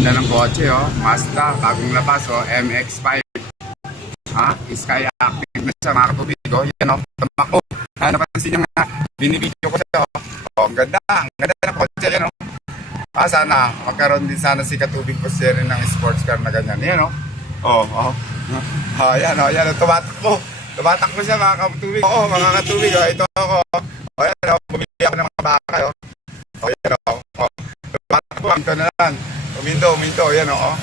Ganda ng kotse, oh. Mazda, bagong labas, oh. MX-5. Ha? Sky active na siya, mga katubig, oh. Yan, oh. Tumakbo. Ah, napansin nyo nga, binibidyo ko siya, oh. Oh, ang ganda. Ang ganda ng kotse, yan, oh. Ah, sana, magkaroon din sana si Katubig po siya rin ng sports car na ganyan. Yan, oh. Oh, oh. Ah, yan, oh. Yan, oh. Tumatakbo. Tumatakbo siya, mga katubig. Oo, mga katubig, oh. Ito ako. Oh, yan, oh. Bumili ako ng mga baka, oh. Oh, yan, oh. Ito na lang. Umindo, umindo, yan, oh.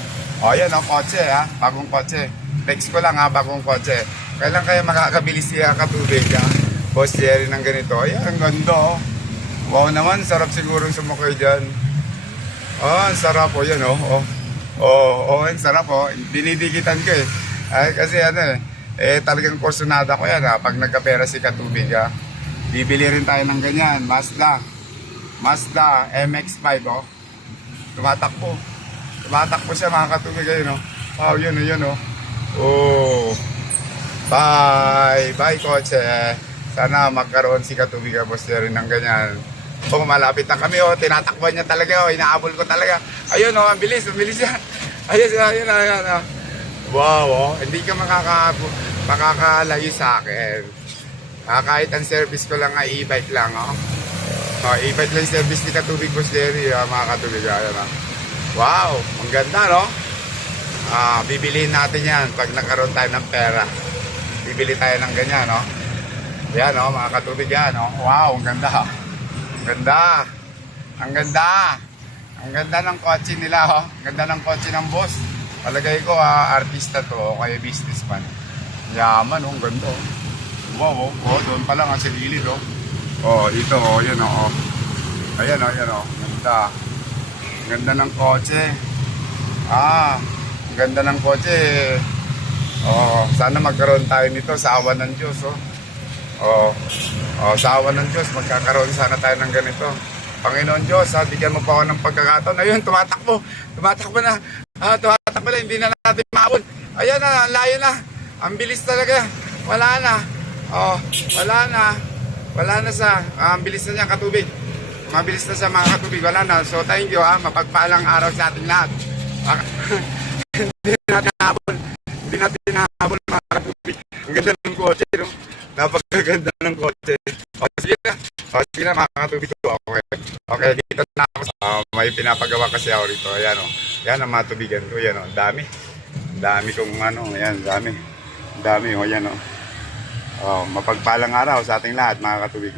Oh, yan, oh. Kotse, ha. Bagong kotse. Text ko lang, ha. Bagong kotse. Kailan kaya makakabili siya katubig, ha? Boss Jerry ng ganito. Ayan, ang ganda, oh. Wow naman, sarap siguro sumakay dyan. Oh, ang sarap po yan, oh. Oh, oh, oh ang sarap, oh. Dinidikitan ko, eh. Ay, kasi ano, eh. Eh, talagang kursunada ko yan, ha. Pag nagkapera si Katubig, ha. Bibili rin tayo ng ganyan. Mazda. Mazda MX-5, oh. Tumatakbo. Tumatakbo siya, mga Katubig, ayun, oh. Wow, yun, oh, yun, oh. Oh. Bye. Bye, kotse. Sana magkaroon si Katubig, ha, boss rin ng ganyan. Oh, malapit na kami, oh. Tinatakbo niya talaga, oh. Inaabol ko talaga. Ayun, oh. Ang bilis, ang bilis yan. Ayun, ayun, ayun, ayun. Wow, oh. Hindi ka makaka makakalayo sa akin. Ah, kahit ang service ko lang ay e-bike lang, oh. Oh, lang yung service ni Katubig Boss Jerry, ah, mga katubig. Ayan, ah. Wow, ang ganda, no? Ah, bibiliin natin yan pag nagkaroon tayo ng pera. Bibili tayo ng ganyan, no? Yan, no, mga katubig yan, no? Wow, ang ganda. Ang ganda. Ang ganda. Ang ganda ng kotse nila, oh. Ang ganda ng kotse ng boss. Palagay ko, ah, artista to, o kaya businessman. Yaman, oh, ang ganda, oh. Wow, oh, oh doon pa lang ang silili, oh. Oh, dito, oh, yan, oh. oh. Ayan, oh, yan, oh. Ganda. Ganda ng kotse. Ah, ganda ng kotse. Oh, sana magkaroon tayo nito sa awan ng Diyos, oh. Oh, oh sa awan ng Diyos, magkakaroon sana tayo ng ganito. Panginoon Diyos, ha, bigyan mo pa ako ng pagkakataon. Ayun, tumatakbo. Tumatakbo na. Ah, tumatakbo na. Hindi na natin maabot. Ayan na, layo na. Ang bilis talaga. Wala na. Oh, wala na. Wala na sa, ah, ang bilis na niya katubig. Mabilis na sa mga katubig. Wala na. So, thank you, ha. Mapagpalang araw sa ating lahat. Ah, Hindi natin nahabol. Hindi natin nahabol mga katubig. Ang ganda ng kotse, no? Napakaganda ng kotse. O, sige na. O, sige na mga katubig ko. Okay. Okay, dito na ako. Ah, may pinapagawa kasi ako rito. Ayan, o. Yan ang mga tubigan ko. Yan, o. Dami. Dami kong ano. Ayan, dami. Dami, o. Yan, o. Oh, mapagpalang araw sa ating lahat, mga katubig.